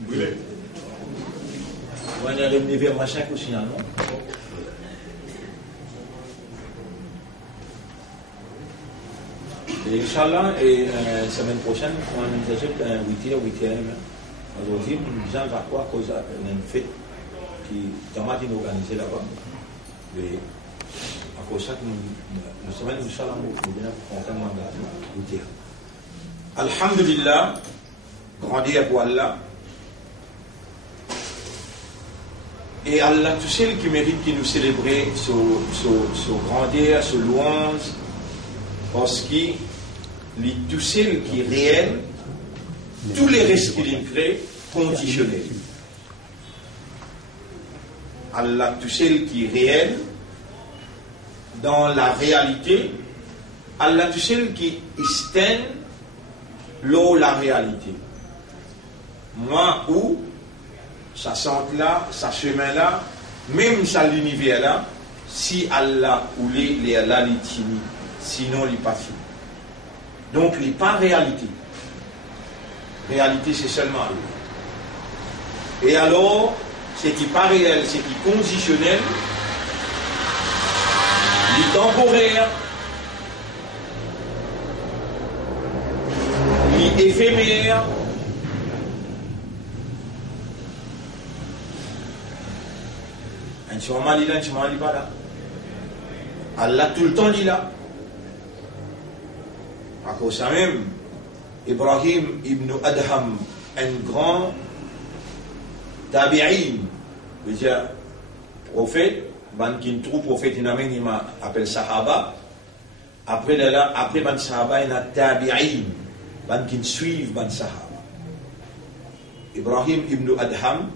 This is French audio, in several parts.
brûlé. On a ramené vers machin aussi, non? Et Inch'Allah, et la semaine prochaine, on a un 8h. Aujourd'hui, nous disons à quoi, à cause d'une fête qui est organisée là-bas. Et à cause de ça, nous sommes Inch'Allah, nous venons pour compter le 8h. Alhamdulillah, grandir pour Allah. Et Allah, tout seul qui mérite de nous célébrer ce grandir, ce louange, parce que tout seul qui est réel, tous les restes qu'il crée, conditionnels. Allah, tout seul qui est réel, dans la réalité, Allah, tout seul qui extend l'eau, la réalité. Moi, où, ça sente là, ça chemin là, même ça l'univers là, si Allah ou les Allah les tini, sinon il n'est pas fini. Donc il n'est pas réalité. Réalité c'est seulement Allah. Et alors, ce qui n'est pas réel, ce qui est conditionnel, il est temporaire, il est éphémère, un moment il est là, un moment il n'est pas là. Allah tout le temps il est là. À cause de ça même, Ibrahim ibn Adham, un grand tabi'in, c'est-à-dire prophète, qui trouve prophète, il appelle Sahaba. Après, ban Sahaba, il y a tabi'in, qui suivent ban Sahaba. Ibrahim ibn Adham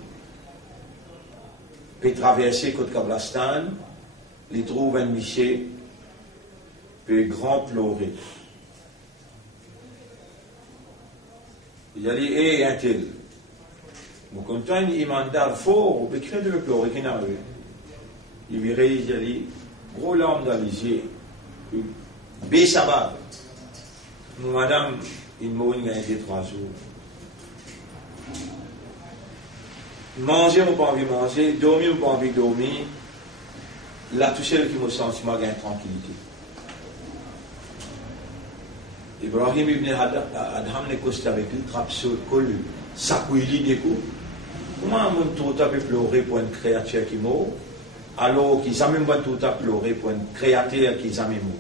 peut traverser Côte Kablastan, il trouve un monsieur, peut grand pleurer. Il a dit, hé, un tel. Mon content, il m'a dit, fort, il crée de le pleurer, qu'il n'a eu. Il m'a dit, gros larmes dans les yeux. Bessabab. Madame, il m'a dit 3 jours. Manger, on n'a pas envie de manger. Dormir, on n'a pas envie de dormir. Là, tout seul qui me sent, il m'a gagné tranquillité. Ibrahim ibn Adham n'est costé avec lui, trappe sur le col, s'accouille des coups. Comment on tout à pleurer pour une créature qui meurt, alors qu'ils n'ont même pas tout à pleurer pour une créature qui n'a même mort.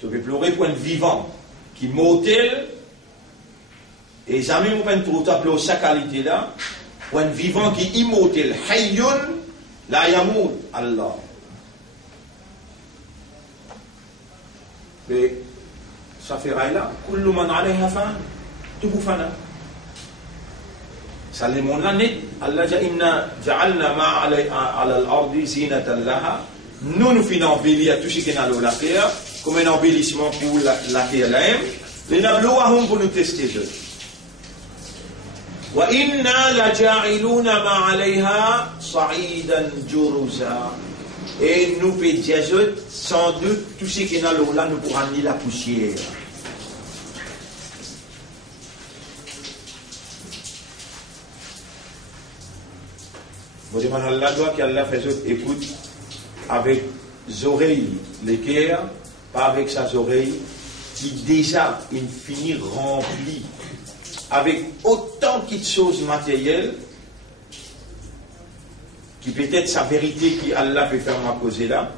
Tu peux pleurer pour un vivant qui mortel, et ils n'ont même pas tout à pleurer sa qualité-là, pour un vivant qui est immortel. Hayyun la yamout Allah. Mais ça fait là, kullu man alayha fan, tout fana. Ça les montre net. Allah ja inna ja'alna ma ala al-ardi zinatan laha. Nous finons embellir tout ce qui est dans la terre, comme un embellissement pour la terre là-même. Les nablouahum pour nous tester eux. Wa inna la ja'iluna ma alayha sa'idan juruza. Et nous faisons dire, sans doute, tout ce qui est dans l'eau là, nous pourrons amener la poussière. Vous demandez à Allah qu'Allah fasse écoute avec les oreilles, les cœurs, pas avec ses oreilles, qui déjà, il finit rempli, avec autant de choses matérielles, qui peut-être sa vérité qui Allah peut faire ma cause là,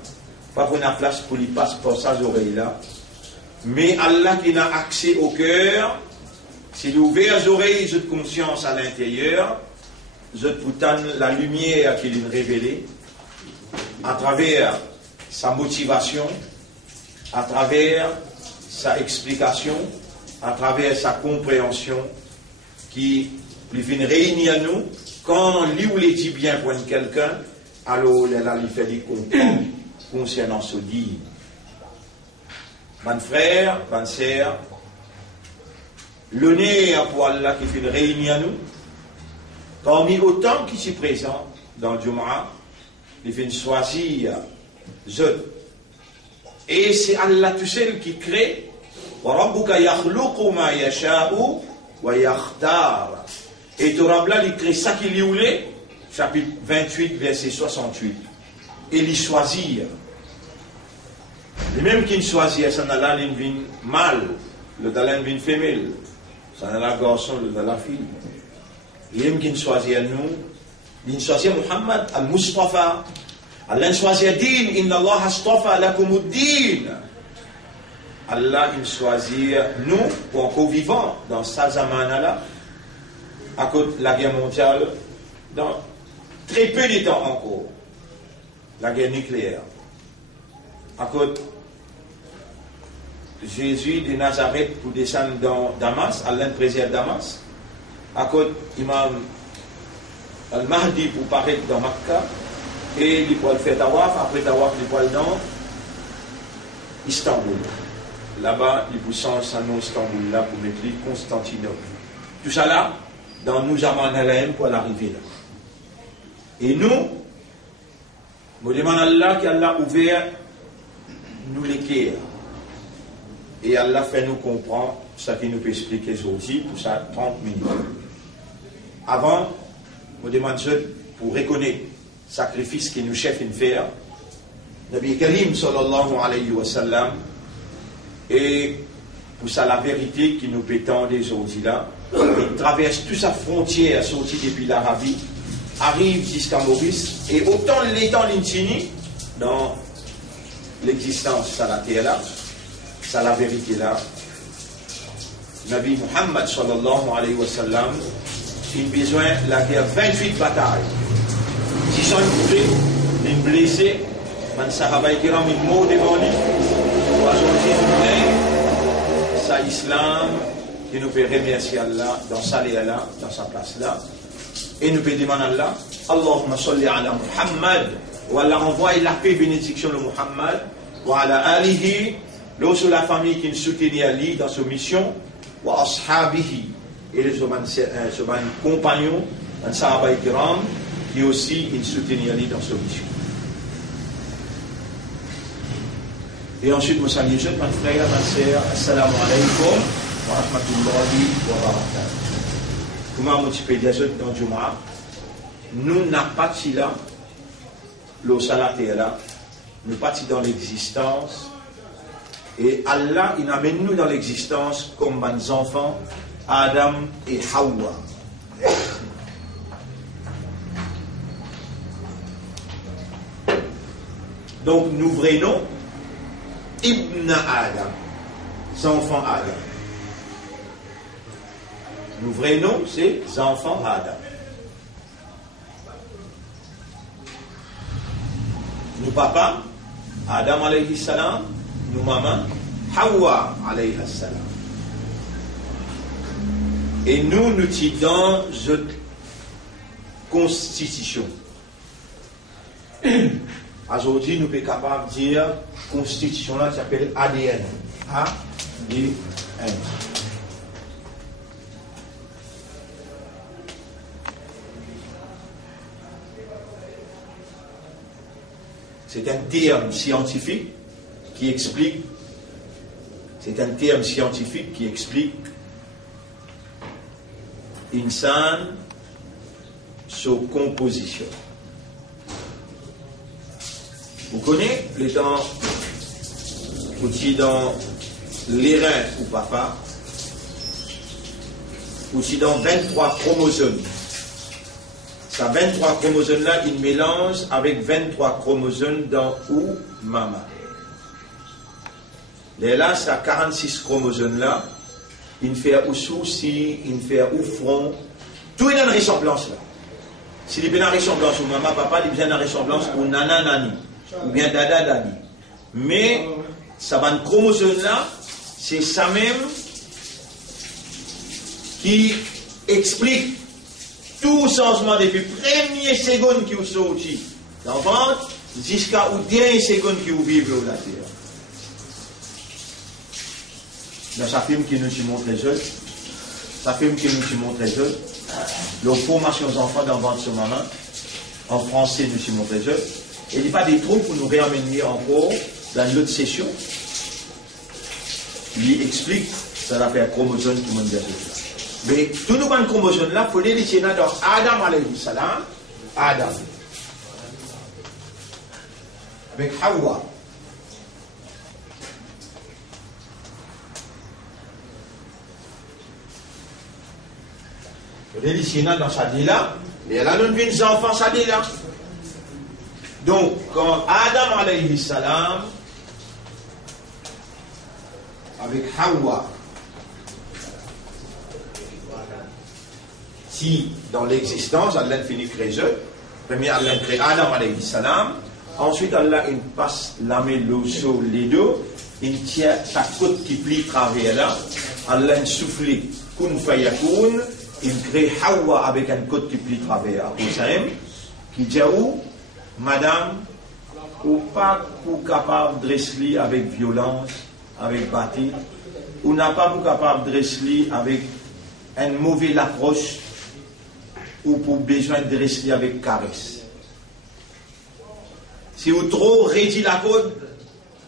pas pour une place pour lui passer par ses oreilles là, mais Allah qui a accès au cœur, s'il ouvert les oreilles, de conscience à l'intérieur, de pourtant la lumière qu'il a révélée, à travers sa motivation, à travers sa explication, à travers sa compréhension, qui lui fait réunir à nous. Quand lui ou les dit bien pour quelqu'un, alors là, il fait des comprendre concernant ce dit. Mon frère, mon sœur, l'honneur pour Allah qui fait réunir à nous, parmi autant qui s'y présent dans le Jumu'ah, il fait choisir. Et c'est Allah tout seul qui crée وَرَبُّكَ يَخْلُقُ مَا يَشَاءُ وَيَخْتَارُ. Et Torah bla il crée ça qu'il y voulait, chapitre 28, verset 68. Et il choisir. Les mêmes qui choisissent, ça n'a là une vie mâle, le talent une femelle, ça n'a là garçon, le talent fille. Les mêmes qui choisissent nous, ils choisissent Muhammad al-Mustafa. Allah choisit din, inna Allah astafa lakumuddin. Allah il choisit nous pour encore vivants dans sa zamana-là, à cause de la guerre mondiale, dans très peu de temps encore, la guerre nucléaire. À cause Jésus de Nazareth pour descendre dans Damas, Allah préserve Damas. À cause Imam al-Mahdi pour paraître dans Makkah. Et il peut faire Tawaf, après Tawaf, il peut aller dans Istanbul. Là-bas, il peut changer son nom Istanbul là pour mettre Constantinople. Tout ça là, dans nous amène pour l'arrivée là. Et nous demandons à Allah qu'Allah ouvert nous les cœurs. Et Allah fait nous comprendre ce qu'il nous peut expliquer aujourd'hui pour ça 30 minutes. Avant, nous demandons pour reconnaître le sacrifice que nous chefs de faire. Nabi Karim sallallahu alayhi wa sallam. Et pour ça la vérité qui nous peut tendre aujourd'hui là. Il traverse toute sa frontière sortie depuis l'Arabie, arrive jusqu'à Maurice, et autant l'étang l'intini dans l'existence de la terre là, c'est la vérité là. Nabi Muhammad sallallahu alayhi wa sallam, il a besoin de la guerre 28 batailles. Si sont coupés, les blessés, les Sahaba qui ont une mort devant lui, ça islam, qui nous peut remercier Allah dans sa là, dans sa place là, et nous peut demander à Allah, Allahumma salli ala Muhammad, ou Allah envoie la paix et bénédiction de Muhammad, ou ala alihi, l'autre la famille qui nous soutient à lui dans sa mission, ou ashabihi, et les compagnons, les Sahaba kiram, qui aussi nous soutiennent à lui dans sa mission. Et ensuite, nous saluons mes frères, mes sœurs, assalamu alaikum wa rahmatullahi wa barakatuh. Comment nous peux dire dans Juma, nous n'avons pas de là, le salat est là, nous partis dans l'existence, et Allah, il amène nous dans l'existence comme des enfants, Adam et Hawa. Donc, nous vrais noms, Ibn Adam, enfants Adam. Nos vrais noms, c'est enfants Adam. Nos papas, Adam alayhi salam, nos mamans, Hawa alayhi salam. Et nous, nous sommes dans une constitution. Aujourd'hui, nous sommes capables de dire constitution là qui s'appelle ADN. ADN. C'est un terme scientifique qui explique. C'est un terme scientifique qui explique insan sa composition. Vous connaissez les temps aussi dans les reins ou papa, aussi dans 23 chromosomes. Ces 23 chromosomes-là, ils mélangent avec 23 chromosomes dans ou maman. Et là, ça 46 chromosomes-là, il fait au sourcil, il fait au front, tout est dans la ressemblance là. S'il est bien dans la ressemblance au maman, papa, il est bien dans la ressemblance au nana nani. Ou bien dada dadi. Mais ça va une chromosome là, c'est ça même qui explique tout changement depuis première seconde qui vous sorti dans le ventre jusqu'à la dernière seconde qui vous vivez au la terre. Dans sa film qui nous montre les jeux, sa film qui nous montre les jeux, leur formation aux enfants dans le ventre de maman, en français nous montre les jeux. Et il n'y a pas des trous pour nous réamener encore dans l'autre session. il explique, ça va faire chromosome qui m'a dit ça. Mais tout nous un chromosome là, il faut les laisser dans Adam alayhi salam, Adam. Avec Hawa. Il faut les laisser dans sa là, et elle a nous des enfants sa là. Donc, quand Adam alayhi salam, avec Hawa, si dans l'existence, Allah finit créer eux, premier Allah crée Adam alayhi salam, ensuite Allah il passe la l'osso les deux, il tient sa côte qui plie travers là, Allah il souffle kun fayakun, il crée Hawa avec une côte qui plie travers à Hussein, qui dit où, madame, ou pas pour capable de dresser avec violence, avec bâti, ou n'a pas pour capable de dresser avec une mauvaise approche, ou pour besoin de dresser avec caresse. Si vous trop réduit la côte,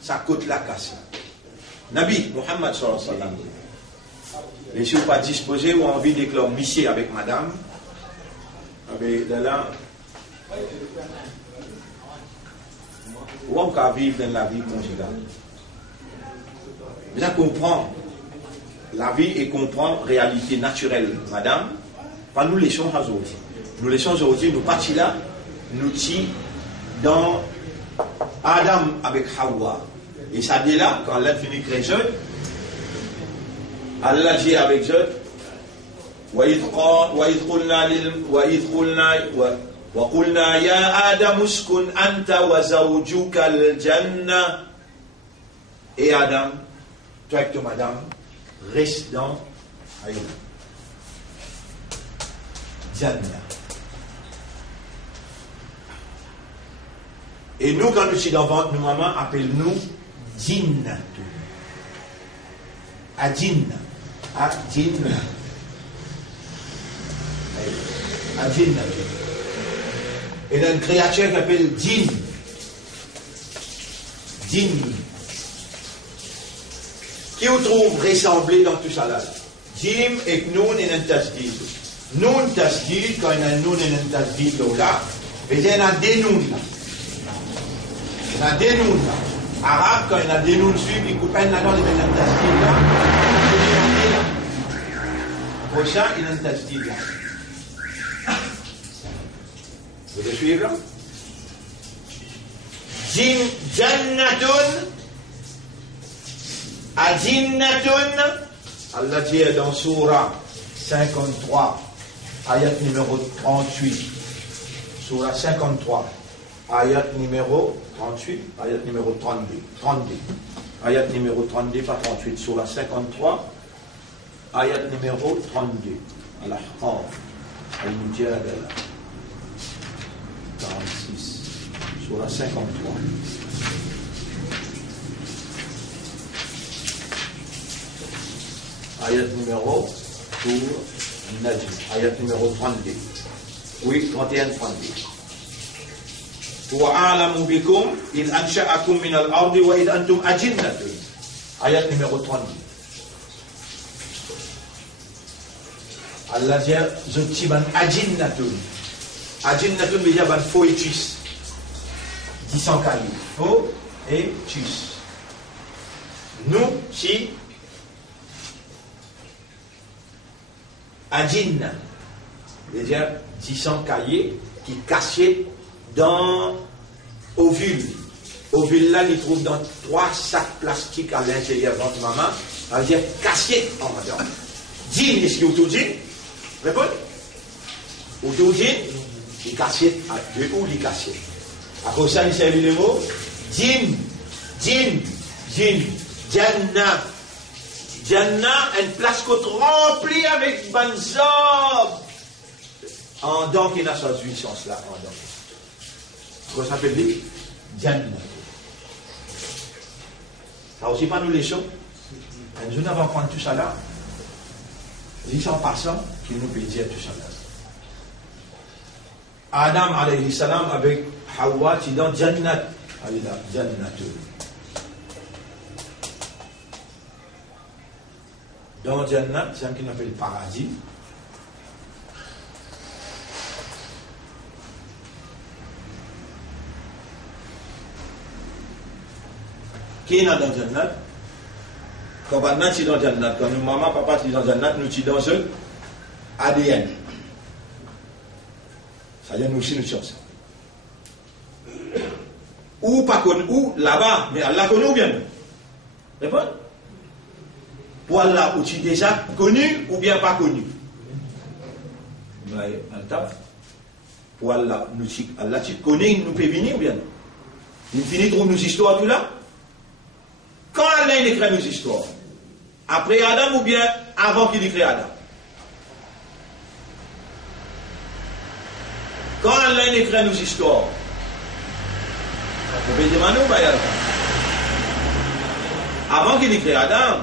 sa côte la casse. Nabi Muhammad sallallahu alayhi wa sallam. Et si vous n'êtes pas disposé ou envie d'éclore mission avec madame, avec là, ou on peut vivre dans la vie conjugale. Bien comprendre la vie et comprendre la réalité naturelle, madame, pas nous laissons aujourd'hui. Nous laissons aujourd'hui, nous partis là, nous tirons dans Adam avec Hawa. Et ça dit là, quand Allah finit créer jeune, Allah dit avec jeune, وقلنا يا آدم اسكن أنت وزوجك الجنة. Et Adam, toi avec ton madame, reste dans Jannah. Et nous, quand nous sommes dans ventre, nous, maman, appelle-nous Jinnatu. Ajinna. Ajinna. Ajinna. Et il y a une créature qui s'appelle Jinn. Jinn. Qui vous trouve ressemblé dans tout ça là? Jim et Knoun et un tasdid. Noun tasdid, quand il y a un Noun et un tasdid là, il y a des Noun là. Il y a des Noun là. Arabe, quand il y a des Noun suivent, ils coupent un là-dedans, il y a un tasdid là. Prochain, il y a un tasdid là. Vous le suivez là? Jannatun. Ajinnatun. Allah dit dans Surah 53, ayat numéro 38. Surah 53, ayat numéro 38, ayat numéro 32. Ayat numéro 32, pas 38. Surah 53, ayat numéro 32. Al-Ahqaf, Al-Mujadala, 46. Surah 53. Ayat numéro pour Najm, ayat numéro 32. Oui, 31-32. وَأَعْلَمُ بِكُمْ إِذْ أَنْشَأَكُمْ مِنَ الْأَرْضِ وَإِذْ أَنْتُمْ أَجِنَّةٌ. Ayat numéro 32. Allah dit, je ban ajinnatun. Ajinnatun veut dire ban faux et tus. 10 cailloux. Faux et tus. Nous, si Ajinna, c'est-à-dire 10 cahiers qui cachaient dans ovule. Ovule là, il trouve dans 3 sacs plastiques à l'intérieur de votre maman, ça veut dire cachés en dedans. Djinn, est-ce qu'il y a autour djinn? Répondez. Autour djinn, il cachait à deux ou il cachait. À cause de ça, il s'est le mot djinn, djinn, djinn, Jannah. Jannah, une place côte remplie avec banzob. En dents qui n'a sa jouissance là, en dents. Comment ça s'appelle dit? Jannah. Ça aussi pas nous les choses. Un jour, on va prendre tout ça là. Juste en passant, qu'il nous peut dire tout ça là. Adam alayhi salam avec Hawa, qui dans Jannat. Allez là, Jannatul. Dans Jannat, c'est ce qu'on appelle le paradis. Qui est dans Jannat? Quand maintenant tu es dans Jannat, quand nous, maman, papa, tu es dans Jannat, nous tu es dans ce ADN. Ça veut dire nous aussi nous sommes ça. Ou pas connu, ou là-bas, mais Allah connu ou bien? Répondez. Pour Allah, ou tu es déjà connu ou bien pas connu? Pour Allah, Allah tu connais, nous peut venir ou bien? Il finit trouve nos histoires tout là? Quand Allah il écrit nos histoires, après Adam ou bien avant qu'il écrit Adam? Quand Allah il écrit nos histoires, vous pouvez demander ou pas? Avant qu'il écrit Adam,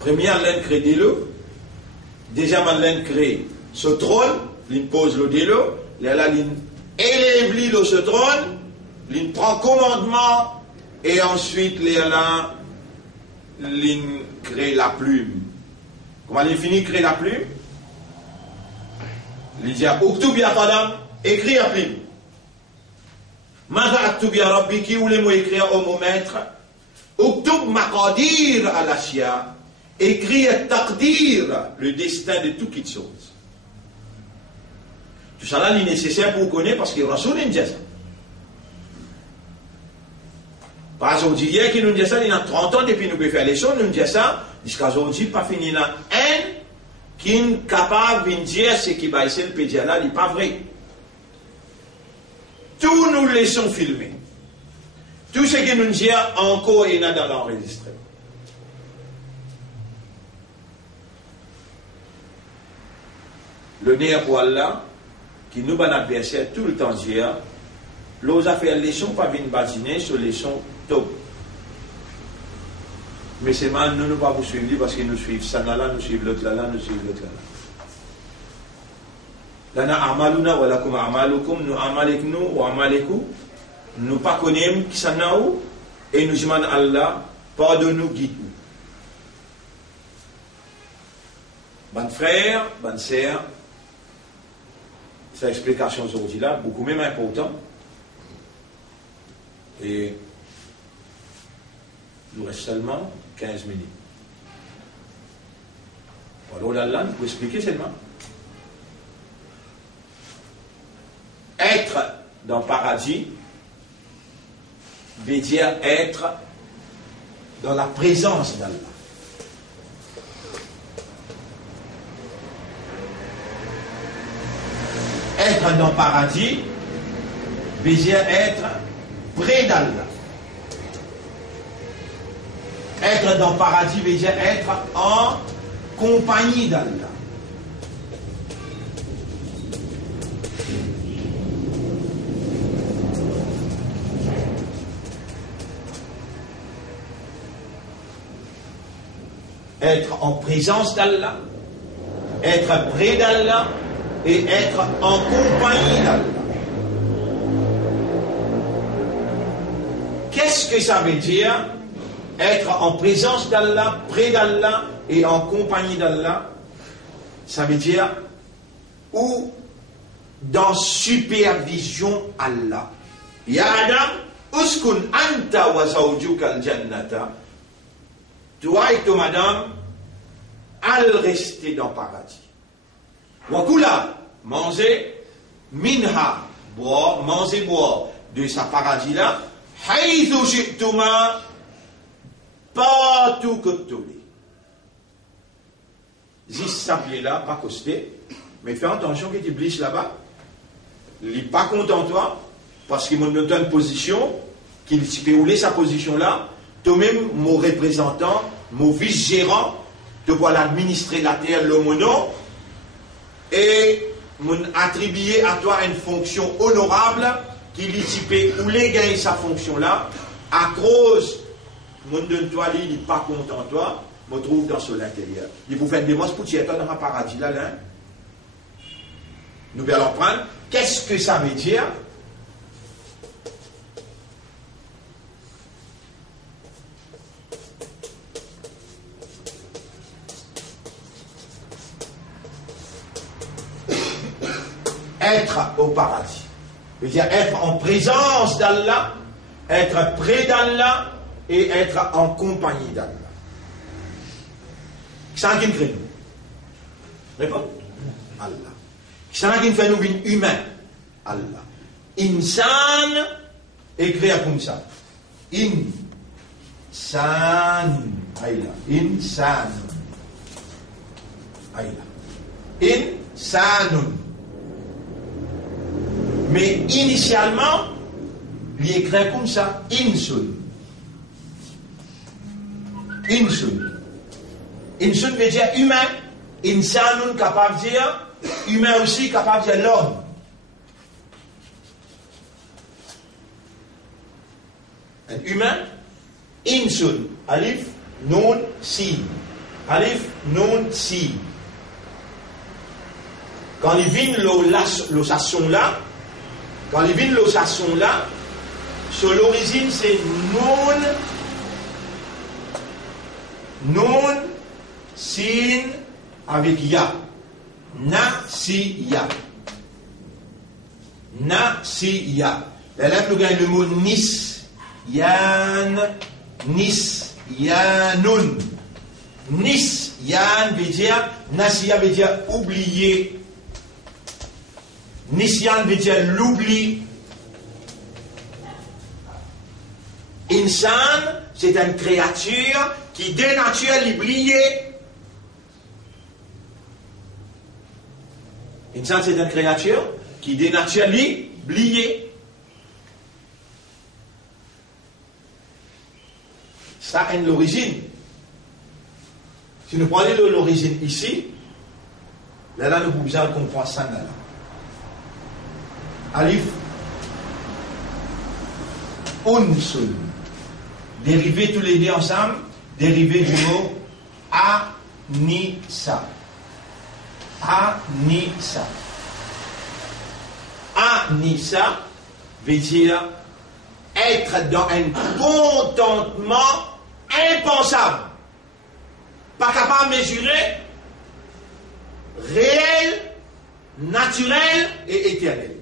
première laine crée Dilo, deuxième laine crée ce trône, l'une pose le Dilo, la ligne élève l'île ce trône, l'une prend commandement, et ensuite l'une crée la plume. Comment l'une finit crée la plume? Il dit Oktubia Qadam, écrit la plume. Mada Oktubia Rabbi, qui voulait moi écrire au mot maître? Oktub Maqadir al-Ashya. Écrit taqdir, le destin de toute chose. Tout ça là, il est nécessaire pour connaître parce que Rasoul nous dit ça. Par exemple, hier qui nous dit ça, il y a 30 ans depuis nous pouvons faire les choses, nous dit ça, jusqu'à aujourd'hui, pas fini là. Un qui est capable de dire ce qui va essayer de dire là, il n'est pas vrai. Tous nous laissons filmer. Tout ce qui nous dit encore est dans l'enregistrement. Le nerf pour Allah, qui nous bat adversaire tout le temps dire, l'os a fait les sons pas venir basiner sur les sons top. Mais c'est mal, nous ne pas vous suivre parce que nous suivons ça là, nous suivons l'autre là, nous suivons l'autre là. Lana amaluna wa lakum amalukum, nous amalek nous ou amalekou, nous pas connaissons qui ça n'a où, et nous demandons Allah, pardonne-nous, guide-nous. Bon frère, bonne sœur, cette explication aujourd'hui là, beaucoup même important. Et il nous reste seulement 15 minutes. Alors là, nous pouvons expliquer seulement. Être dans le paradis veut dire être dans la présence d'Allah. Être dans le paradis veut dire être près d'Allah. Être dans le paradis veut dire être en compagnie d'Allah. Être en présence d'Allah, être près d'Allah et être en compagnie d'Allah. Qu'est-ce que ça veut dire? Être en présence d'Allah, près d'Allah et en compagnie d'Allah, ça veut dire ou dans supervision Allah. Ya Adam, uskun anta wa zawjuka al-jannata. Toi et ton madame, allez rester dans le paradis. Wakula, manger, minha, boire, manger, boire de sa paradis là, haythu shi'tuma, partout que tu es. Si ça plaît là, pas costé, mais fais attention que tu blisses là-bas. Il n'est pas content de toi, parce qu'il me donne une position, qu'il peut rouler sa position là. Toi-même, mon représentant, mon vice-gérant, te voilà administrer la terre, le mono, et mon attribuer à toi une fonction honorable, qu'il peut rouler gagner sa fonction là, à cause, mon de toi, il n'est pas content de toi, me trouve dans son intérieur. Il vous fait des démons pour tirer dans le paradis là, là. Nous allons prendre. Qu'est-ce que ça veut dire? Être au paradis. Veut dire être en présence d'Allah, être près d'Allah et être en compagnie d'Allah. Qui est-ce qui crée nous? Réponds. Allah. Qui est-ce qui fait nous humains? Allah. Insan est créé comme ça. Insan. Aïla. Insan. Aïla. Insanun. Mais initialement, il est écrit comme ça, insun. Insun. Insun veut dire humain. Insanun capable de dire, humain aussi capable de dire l'homme. Un humain, insun. Alif, nun, si. Alif, nun, si. Quand il vient le sasson là, quand il vient le sasson là, sur l'origine c'est nun, sin avec ya. Na, si, ya. Na, si, ya. Là, nous gagnons le mot nis. Yan, nis, yanun. Nis, yan veut dire, nasiya veut dire oublier. Nisyan veut dire l'oubli. Insan, c'est une créature qui dénature l'oublié. Insan, c'est une créature qui dénature l'oublié. Ça a l'origine. Si nous prenons l'origine ici, là, nous pouvons bien comprendre ça. Là. Alif, unsun. Dérivé tous les deux ensemble, dérivé du mot anisa. Anisa. Anisa veut dire être dans un contentement impensable. Pas capable de mesurer, réel, naturel et éternel.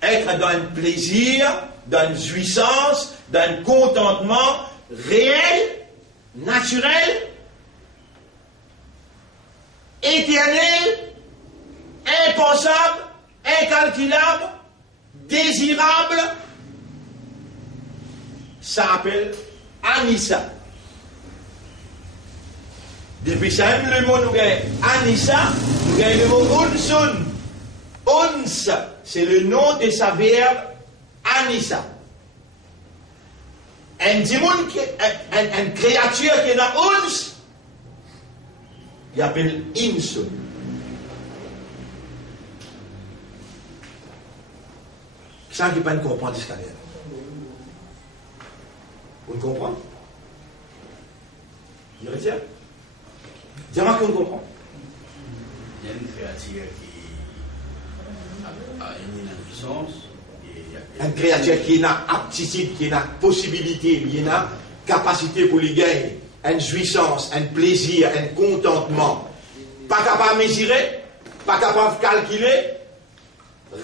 Être dans un plaisir, dans une jouissance, dans un contentement réel, naturel, éternel, impensable, incalculable, désirable. Ça s'appelle Anissa. Depuis ça, même le mot nous gagne Anissa, nous gagne le mot Unsun. Uns, c'est le nom de sa verbe Anissa. Un créature qui est dans Uns, il appelle Insun. Ça qui ne peut pas comprendre ce qu'il y a. Vous comprenez? Je retire. Dis-moi qu'on comprend. Il y a une créature qui a une puissance. Une créature qui a aptitude, qui a possibilité, qui a capacité pour les gagner, une jouissance, un plaisir, un contentement. Pas capable de mesurer, pas capable de calculer,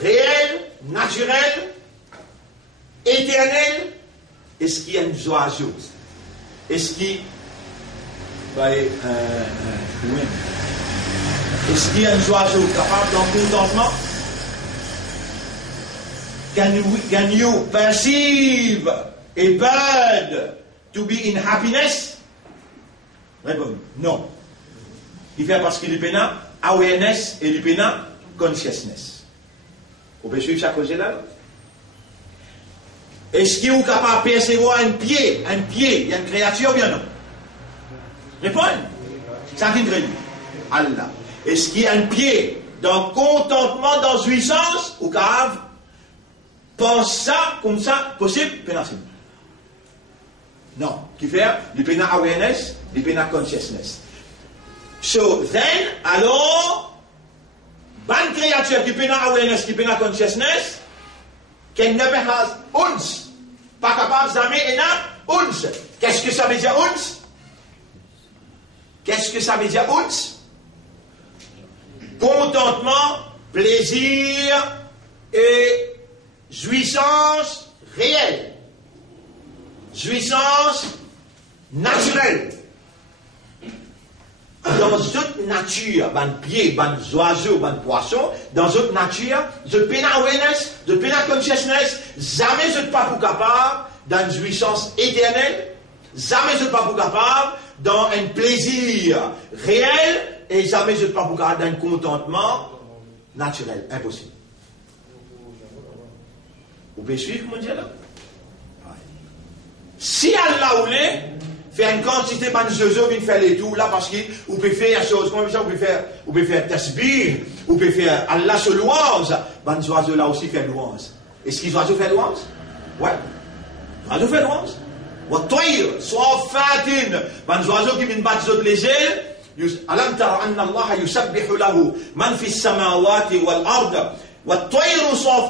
réel, naturel, éternel. Est-ce qu'il y a une oiseau? Est-ce qu'il est-ce qu'il y a un oiseau capable d'un contentement? Can you perceive a bird to be in happiness? Réponds. Non. Il fait parce qu'il est pénal awareness et il est pénal consciousness. Vous pouvez suivre ça cause là? Est-ce qu'il est capable de percevoir un pied? Il y a une créature ou bien non? Réponds. Ça qui crée. Allah. Est-ce qu'il y a un pied dans contentement, dans jouissance ou capable pense ça comme ça, possible, pénible. Non. Qui fait? Il peut avoir awareness, il peut avoir consciousness. So, then, alors, bonne créature qui peut avoir awareness, qui peut avoir consciousness, can never has uns. Pas capable jamais n'a uns. Qu'est-ce que ça veut dire uns? Qu'est-ce que ça veut dire uns? Contentement, plaisir et jouissance réelle. Jouissance naturelle. Dans toute nature, ban pied, ban oiseau, ban poisson, dans toute nature, je peux pas awareness, je peux pas consciousness, jamais je ne suis pas pour capable d'une jouissance éternelle, jamais je ne suis pas pour capable dans un plaisir réel, et jamais je ne suis pas pour capable d'un contentement naturel. Impossible. Vous pouvez suivre, mon Dieu, là? Si Allah voulait faire une quantité de zozo, il fait les tout là parce que vous pouvez faire des choses comme ça, vous pouvez faire tasbih, vous pouvez faire Allah se louange, les oiseaux là aussi fait louange. Est-ce qu'ils oiseaux fait louange? Ouais. Les oiseaux fait louange. Votre toile, soit fatin, les oiseaux qui viennent battre les ailes, alam tara anna Allah yusabbihu lahu man fi samawati wal ard.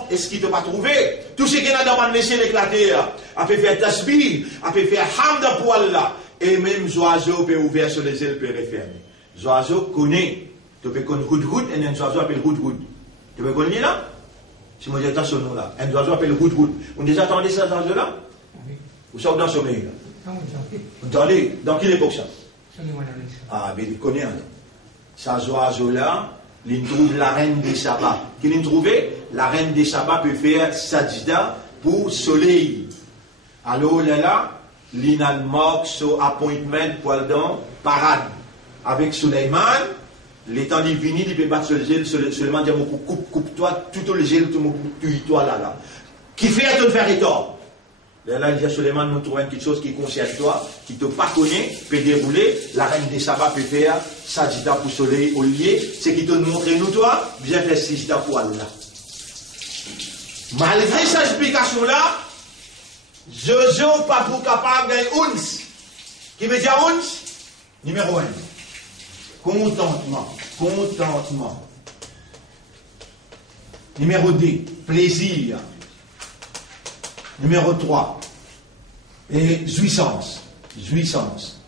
Est-ce qu'il ne t'a pas trouvé? Tout ce qu'il y a dans le ciel éclaté, a fait faire tasbih, a fait faire hamd pour Allah. Et même les oiseaux peuvent ouvrir sur les ailes, peuvent refermer. Les oiseaux connaissent. Tu peux connaître Hudhud et un oiseau appelle Hudhud. Tu peux connaître là? Si moi j'ai ce nom là. Un oiseau appelle Hudhud. On a déjà entendu ça dans là? Ou ça dans le sommeil là? Vous entendez? Dans quelle époque ça? Ah, mais il connaît. Ces oiseaux là. Il trouve la reine des sabbats. Qu'il trouve, la reine des sabbats peut faire sajda pour soleil. Alors là, il a marque son appointment pour le parade. Avec Suleiman, l'étant divin, il peut battre sur le gel, Suleiman dit, coupe-toi, tout le gel, toi là. Qui fait ton faire et tort? Là, il dit à Suleiman, nous trouvons quelque chose qui concerne toi, qui ne te pas connaît, peut dérouler, la reine des sabbats peut faire sajda pour soleil au lieu, c'est qui te montre nous toi, bien faire sajda pour Allah. Malgré cette explication-là, je ne suis pas pour capable de gagner uns. Qui veut dire uns? Numéro 1. Contentement. Contentement. Numéro 2. Plaisir. Numéro 3. Et jouissance. Jouissance.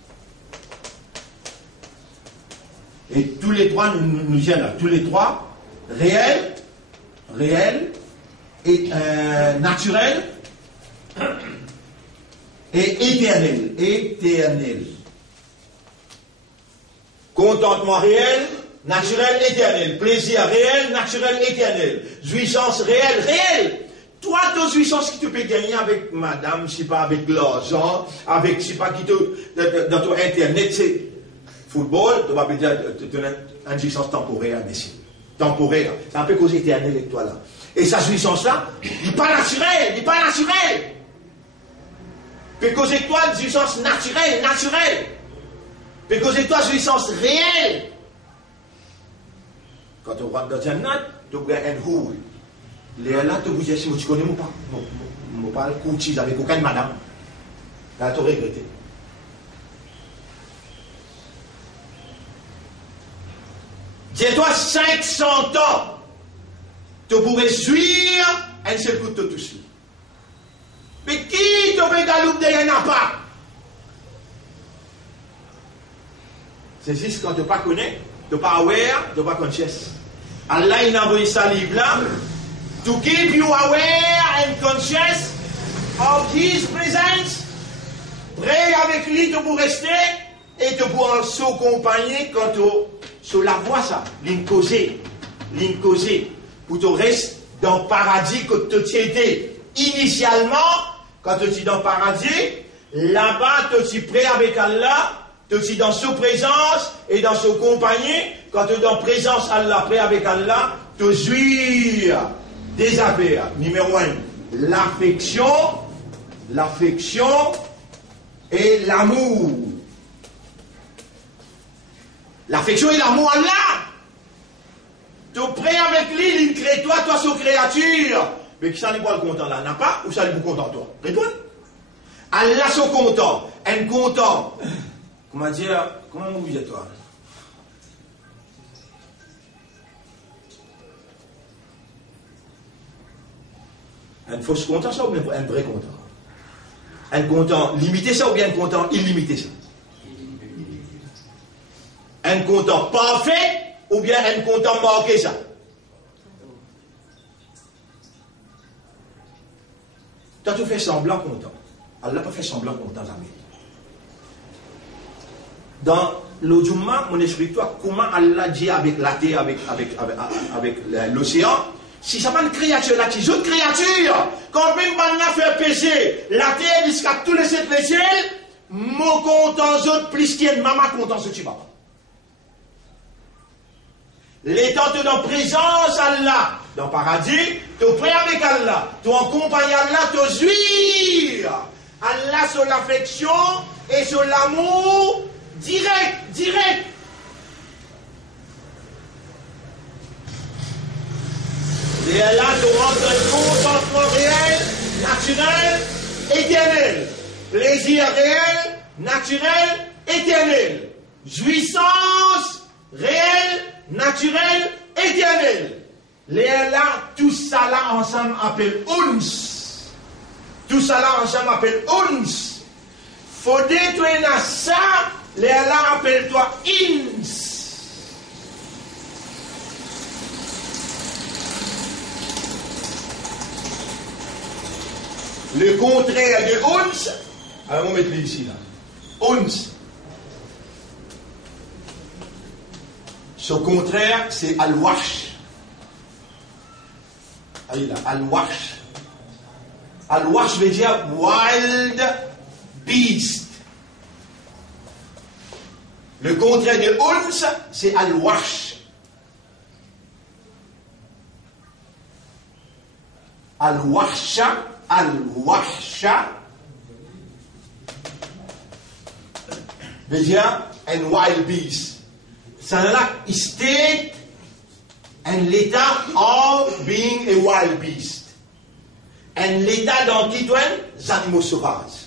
Et tous les trois nous viennent là. Tous les trois, réel, et naturel, et éternel. Contentement réel, naturel, éternel. Plaisir réel, naturel, éternel. Jouissance réelle. Toi, ta jouissance qui tu peux gagner avec madame, je sais pas, avec l'argent, avec, je sais pas, qui te, dans ton internet, c'est football, tu vas dire, tu as une jouissance temporaire, monsieur. Temporaire. C'est un peu cause éternelle avec toi là. Et sa jouissance-là, il n'est pas naturel. Peut causer toi une jouissance naturelle. Peut causer toi une jouissance réelle. Quand tu rentres dans un note, tu as un houle. Là, tu vous dis, si tu connais ou pas, je ne parle pas avec aucune madame. Là, tu as regretté. Dis-toi 500 ans, tu pourrais suivre un seul coup de tout suite. Mais qui te fait galouper derrière n'a pas? C'est juste quand tu n'es pas connais, tu n'es pas aware, tu n'es pas conscious. Allah, il a envoyé sa livre là. To keep you aware and conscious of His presence. Prêt avec lui de vous rester et de vous s'accompagner quand tu sur la voie ça, l'incausé, pour te rester dans le paradis que tu étais initialement, quand tu es dans le paradis, là-bas tu es prêt avec Allah, tu es dans sa présence et dans sa compagnie, quand tu es dans la présence Allah, prêt avec Allah, tu jouir des affaires. Numéro 1, l'affection et l'amour. L'affection et l'amour Allah. Tu es prêt avec lui, il crée toi sa créature. Mais qui ça n'est pas le content là? N'a pas ou ça n'est pas content toi? Réponds. Allah sont contents. Un content. Comment dire, comment vous dites toi? Un faux content, ça ou bien un vrai content? Un content limité, ça ou bien un content illimité, ça? Un content parfait ou bien un content marqué, ça? Toi, tu fais semblant content. Allah n'a pas fait semblant content, jamais. Dans l'Ojumma, mon explique-toi comment Allah dit avec la terre, avec l'océan. Si ça pas une créature là, c'est une autre créature. Quand même on a fait pécher la terre jusqu'à tous les 7 ciels, mon content autres plus qu'il y a maman content ce tu vas. L'étant dans présence Allah, dans le paradis, tu prêt avec Allah, tu accompagnes Allah, tu jouir. Allah sur l'affection et sur l'amour direct. Et là, tu rentres dans un contentement réel, naturel, éternel. Plaisir réel, naturel, éternel. Jouissance réelle, naturelle, éternelle. Les là, tout ça là ensemble appelle Uns. Tout ça là ensemble appelle Uns. Faut détruire ça, les là appelle-toi Ins. Le contraire de Uns, alors on va mettre ici là. Uns. Son contraire, c'est Al-Wash. Allez là, Al-Wash. Al-Wash veut dire wild beast. Le contraire de Uns, c'est Al-Wash. Al-Wahsha. Al-Wahsha veut dire un wild beast. C'est là state and l'état of being a wild beast. Un l'état dans qui toi, les animaux sauvages.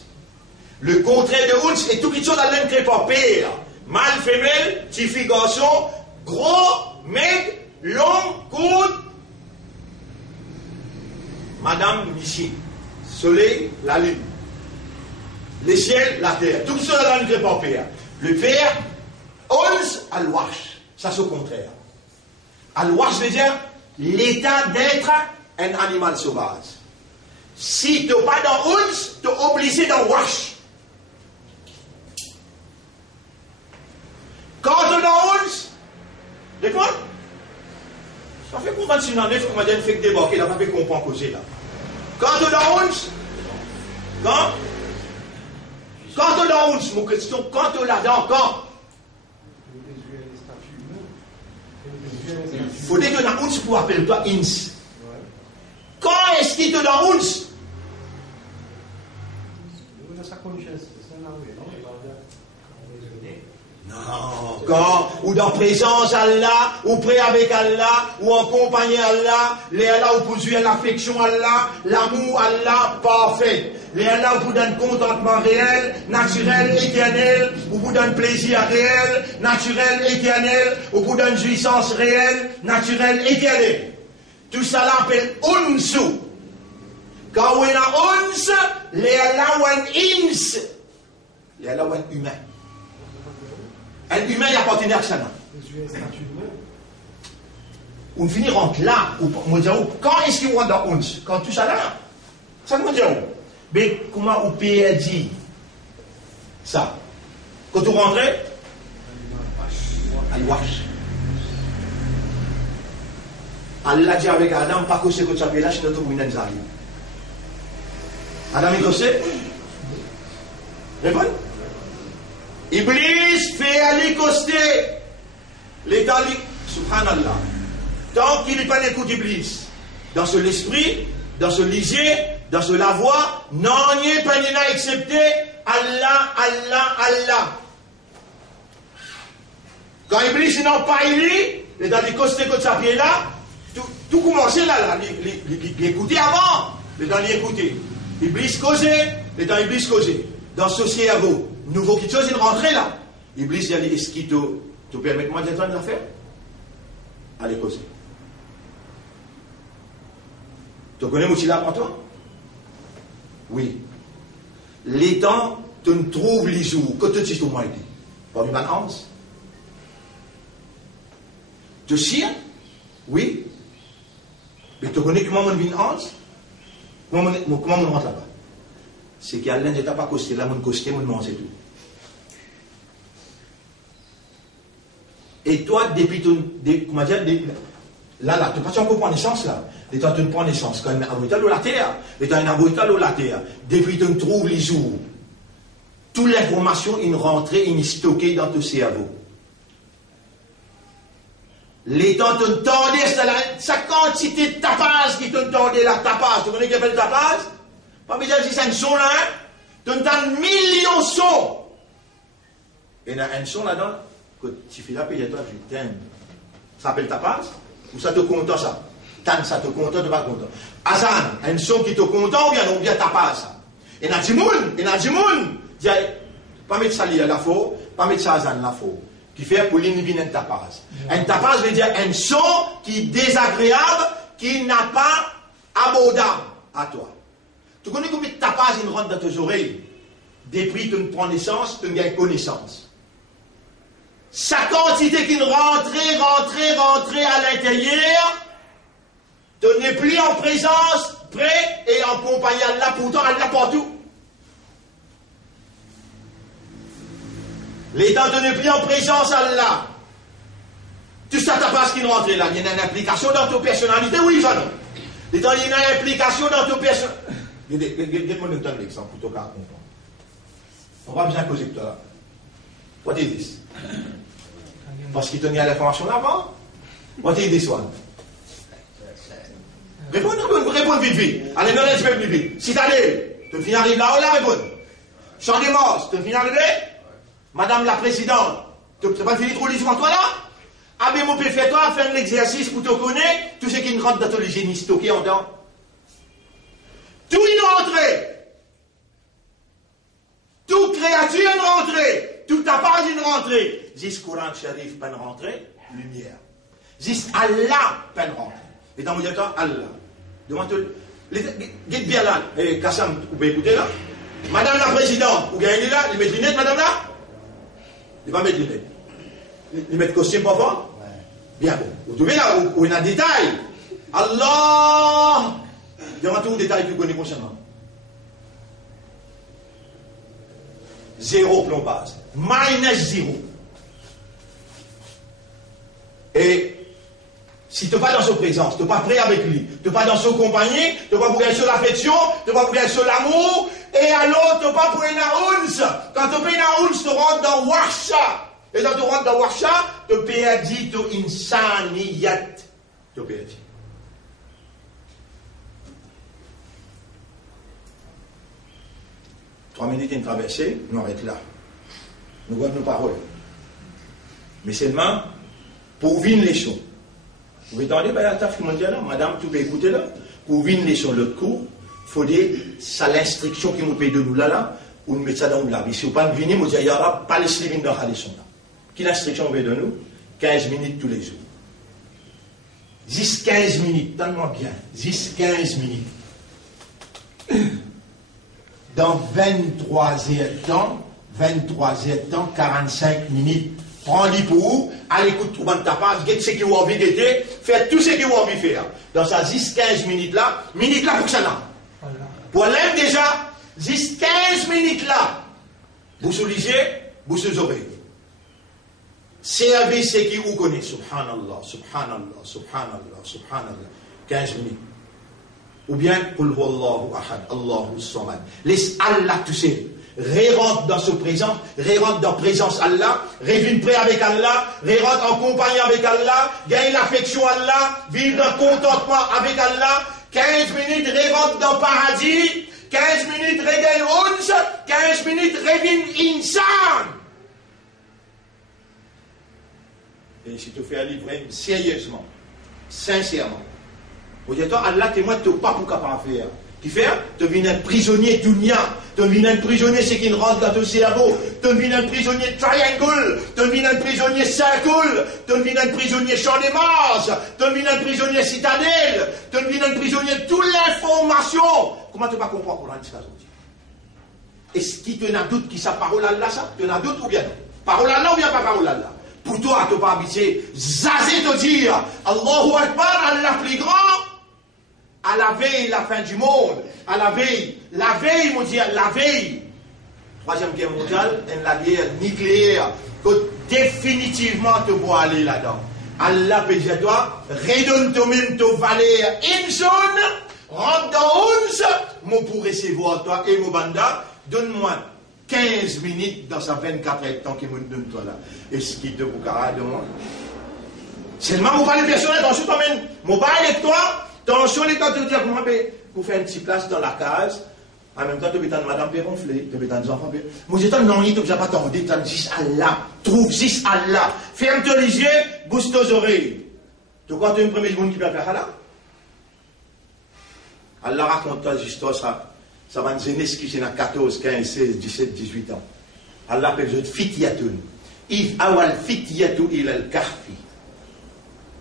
Le contraire de Uns est tout quelque chose dans l'un père. Mâle, femelle, petit fille, garçon, gros, maigre, long, court. Madame, Michi. Soleil, la lune. Le ciel, la terre. Tout ça dans le père. Le père, Ons, Al-Wash. Ça, c'est au contraire. Al-Wash veut dire l'état d'être un animal sauvage. Si tu n'es pas dans Ons, tu es obligé dans Wash. Quand tu es dans Ons, d'accord? Ça fait comprendre si on en est, qu'on m'a dit fait débarquer, là, pas fait comprendre causer là. Quand tu es dans Ons, quand tu es dans Ons, mon question, quand tu es là-dedans, quand? Il faut dire que dans Ons pour appeler toi Ins. Quand est-ce qu'il est dans Ons? Non, quand, ou dans présence Allah, ou près avec Allah, ou en compagnie Allah, les Allah ou pour jouer l'affection Allah, l'amour Allah parfait. Les Allah ou pour donner contentement réel, naturel, éternel, ou pour donner plaisir réel, naturel, éternel, ou pour donner jouissance réelle, naturelle, éternelle. Tout ça l'appelle Unsu. Quand on a Uns, les Allah ou un Ins, les Allah ou un humain. Un humain, il appartient à ça. On finit rentre là. Quand est-ce qu'on rentre dans Uns? Quand tout ça là? Ça nous dit où? Mais comment on peut dire ça? Quand on rentre, Al-Wash. Allah dit avec Adam, pas que c'est que tu as là, sinon tu vas venir. Adam est cossé? Répondez. Iblis fait aller coster l'état, subhanallah. Tant qu'il n'est pas l'écoute d'Iblis, dans ce l'esprit, dans ce lisier, dans ce la voix, non n'y pas n'y a excepté Allah, Allah, Allah. Quand Iblis n'a pas élu, l'état de coster que ça pied là, tout commençait là, l'écouter avant, l'état d'écouter. Iblis causait, Les temps Iblis causé. Dans ce cerveau, nouveau qui chose, il rentré là. Iblis, il a dit, est-ce qu'il te permet de moi d'être en affaire? Allez causer. Tu connais Moutila pour toi? Oui. Les temps, tu ne trouves les jours. Que tu dis au moins dit? Pour une balance. Tu sais? Oui. Mais tu connais comment on vit en Hans? Comment on rentre là-bas? C'est qu'Allah ne t'a pas costé, là, mon costé, mon nom, c'est tout. Et toi, depuis ton. Comment dire? Là, tu passes encore prendre naissance, là. Les temps, tu prends naissance. Quand il y a un brutal ou la terre, les temps, il y a un brutal ou la terre. Depuis, tu trouves les jours. Toute l'information, il rentre, il est stocké dans ton cerveau. Les temps, tu tendais, sa quantité de tapage qui te tendait la tapage. Tu connais qui appelle tapage? Pas besoin de dire un son là, tu entends millions de sons. Et il y a un son là-dedans, que tu fais là, puis toi, tu t'aimes. Ça s'appelle tapage? Ou ça te content ça? Tan, ça te content, tu pas content. Azan, un son qui te content, ou bien tapage ça. Et il y a du monde, pas mettre ça à la faux, pas mettre ça à Azan la faux. Qui fait pour l'inviter un tapage. Un tapage veut dire un son qui est désagréable, qui n'a pas abordable à toi. Tu connais combien de tapage il rentre dans tes oreilles? Depuis que tu prends naissance, tu gagnes connaissance. Sa quantité qui rentrait à l'intérieur, tu n'es plus en présence, prêt et en compagnie à Allah, pourtant Allah partout. Les temps tu n'es plus en présence à Allah. Tu sais tapage qui rentre là, il y a une implication dans ta personnalité, oui, ça non. Les temps il y a une implication dans ta personnalité. Dites-moi un exemple pour te comprendre. On va bien causer tout à l'heure. What is this? Parce qu'il tenait à l'information d'avant. What is this one? Réponds vite. Allez, non, je vais plus vite. Citadelle, tu finis arriver là-haut, là, réponds. Champ des morts, tu finis arriver? Madame la présidente, tu n'as pas fini trop l'histoire, toi là? Ah, mais mon père, fais-toi, fais un exercice pour te connaître, tout ce qui rentre dans ton génie stocké en dedans. Tout est rentré. Toute créature est rentrée. Tout tapage est rentré. Juste Coran Sharif peine rentrée, lumière. Juste Allah peine rentrée. Et dans mon temps, Allah. Demande-toi. Dites bien là, Kassam, vous pouvez écouter là. Madame la présidente, vous gagnez là, il met lunettes, madame là? Il va mettre lunettes. Il met costume pour voir? Bien bon. Vous trouvez là où il y a un détail? Allah! Il y aura tout un détail que vous connaissez prochainement. Zéro plombage. -0. Et si tu n'es pas dans sa présence, tu n'es pas prêt avec lui, tu n'es pas dans sa compagnie, tu n'es pas pour sur l'affection, tu n'es pas pour sur l'amour, et alors tu n'es pas pour une ounce. Quand tu fais une ounce, tu rentres dans Warsha. Et quand tu rentres dans Warsha, tu perdis ton insaniyat. Tu perdis. Trois minutes une traversée, nous arrêtons là. Nous voyons nos paroles. Mais seulement, pour vivre les choses. Vous pouvez entendre, ben, là, madame, tu peux écouter là. Pour vivre les choses, l'autre coup, il faut dire, c'est l'instruction qui nous paye de nous là, ou nous mettre ça dans nous là. Mais si vous ne pouvez pas venir, vous dire, il n'y aura pas les slimines dans la leçon là. Quelle instruction vous paye de nous? 15 minutes tous les jours. 10-15 minutes, donne-moi bien. 10-15 minutes. Dans 23 heures de temps, 45 minutes. Prends-les pour vous, à l'écoute de ta page, faites ce que vous avez envie d'être, faites tout ce que vous avez envie de faire. Dans ces 10-15 minutes-là pour ça là. Pour l'aime déjà, 10-15 minutes-là, vous soulisez, vous sous oreilles. Servez ce qui vous connaît. Subhanallah, subhanallah, subhanallah, subhanallah. 15 minutes. Ou bien, Qul huwallahu ahad, Allahu samad. Laisse Allah tout seul. Rentre dans ce présent, rentre dans la présence Allah, revienne près avec Allah, rentre en compagnie avec Allah, gagne l'affection Allah, vive dans le contentement avec Allah. 15 minutes, rentre dans le paradis, 15 minutes, regagne Ons, 15 minutes, revienne Insan. Et si tu fais un livre sérieusement, sincèrement, vous dites, Allah, t'es moi, tu n'es pas pour capable de faire. Qui fait? Tu deviens un prisonnier dunya. Tu deviens un prisonnier ce qui rentre dans ton cerveau. Tu deviens un prisonnier triangle. Tu deviens un prisonnier circle. Tu deviens un prisonnier champ des Mars. Tu deviens un prisonnier citadelle. Tu deviens un prisonnier de toute l'information. Comment tu vas comprendre pour l'année aujourd'hui? Est-ce qu'il te n'a doute qui sa parole Allah ça? Tu n'as doute ou bien non? Parole Allah ou bien pas parole Allah? Pour toi, tu pas habitué, zazé te dire, Allahu Akbar, Allah plus grand, à la veille, la fin du monde, à la veille, mon Dieu, la veille, Troisième Guerre mondiale, et la guerre nucléaire, que définitivement tu vas aller là-dedans. Allah peut dire toi, redonne toi-même ton valeur, une zone, rentre dans 11, mon pour recevoir toi et mon banda, donne-moi 15 minutes dans sa 24 heures de temps qu'il me donne toi là. Est-ce qu'il te vous carré de moi? Seulement, vous parlez personnel, attention toi-même. Mon parle avec toi, attention les temps de dire, vous faites une petite place dans la case. En même temps, tu peux madame péronflée, tu peux des enfants. Moi, j'ai non, tu n'as pas tendé, tu as dit Allah. Trouve 6 Allah. Ferme-toi les yeux, bouge tes oreilles. Tu crois que tu es le premier monde qui va faire Allah? Allah raconte l'histoire, ça va nous jeunesse qui a 14, 15, 16, 17, 18 ans. Allah appelle je fityatun. If awal fityatu ila al-kahfi.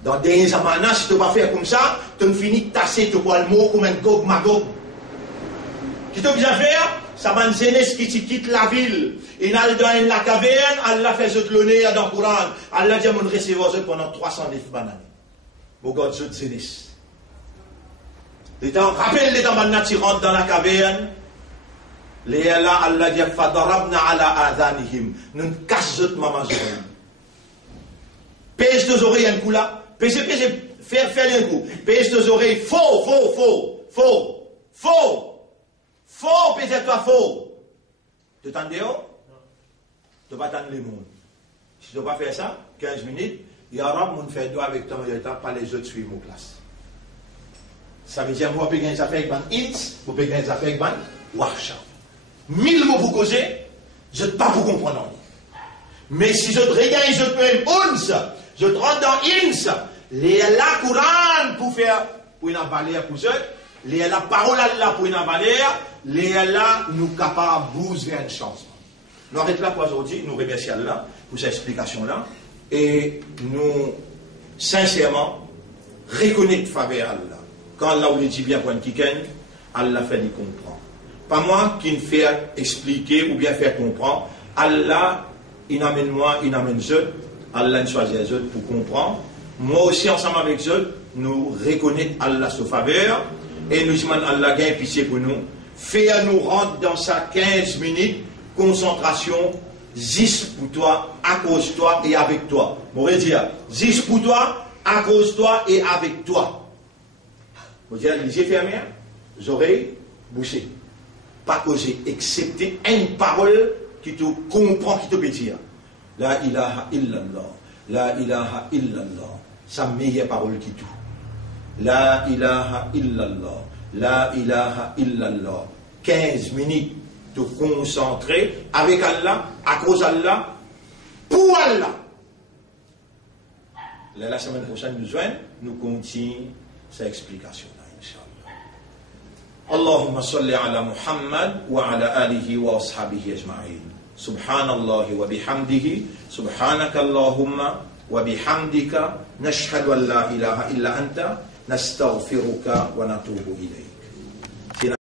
Dans des zamanas, si tu vas faire comme ça, tu finis de tasser, tu vois le mot comme un gog magog. Qui te bien faire? Ça va une jeunesse qui quitte la ville. Il a dans la caverne, Allah fait ce l'honneur dans le Coran. Allah dit à mon recevoir pendant 309 bananes. Mon God, ce jeunesse. Rappelle les temps maintenant tu rentres dans la caverne. Les là, Allah dit fadarabna ala adhanihim. Nous cassons maman oreilles. Pèse tes oreilles un coup là. Pèse, faire un coup. Pèse tes oreilles. Faux. Pèse-toi faux. Tu t'en dehors? Tu vas t'en les mondes. Si tu ne vas pas faire ça, 15 minutes, il y aura mon fait doigt avec ton temps, pas les autres suivent mon place. Ça veut dire, vous pouvez gagner des affaires avec ins, vous pouvez gagner des affaires avec warsha. 1000 mots pour causer, je ne sais pas pour comprendre. Mais si je te regarde, je te mets 11, je te rentre dans ins, les la Coran pour faire, pour une valeur pour eux, les la parole Allah pour une valeur, les la nous capables de bouger vers une chance. Nous arrêtons là pour aujourd'hui, nous remercions Allah pour cette explication-là, et nous, sincèrement, reconnaissons faveur Allah. Quand Allah vous dit bien pour un kiken, Allah fait lui comprendre. Pas moi qui me fait expliquer ou bien faire comprendre. Allah, il amène moi, il amène eux. Allah choisit eux pour comprendre. Moi aussi, ensemble avec eux, nous reconnaissons Allah sous faveur. Et nous demandons Allah gagne pitié pour nous. Faire nous rentrer dans sa 15 minutes, concentration, 10 pour toi, à cause de toi et avec toi. On va dire 10 pour toi, à cause de toi et avec toi. Vous dire les yeux fermés, les oreilles bouchées. Pas causer, excepté une parole qui te comprend, qui te peut dire. La ilaha illallah. La ilaha illallah. Sa meilleure parole qui tout. La ilaha illallah. La ilaha illallah. 15 minutes de concentrer avec Allah, à cause d'Allah, pour Allah. La semaine prochaine, nous continuons cette explication. اللهم صل على محمد وعلى آله وأصحابه أجمعين سبحان الله وبحمده سبحانك اللهم وبحمدك نشهد أن لا إله إلا أنت نستغفرك ونتوب إليك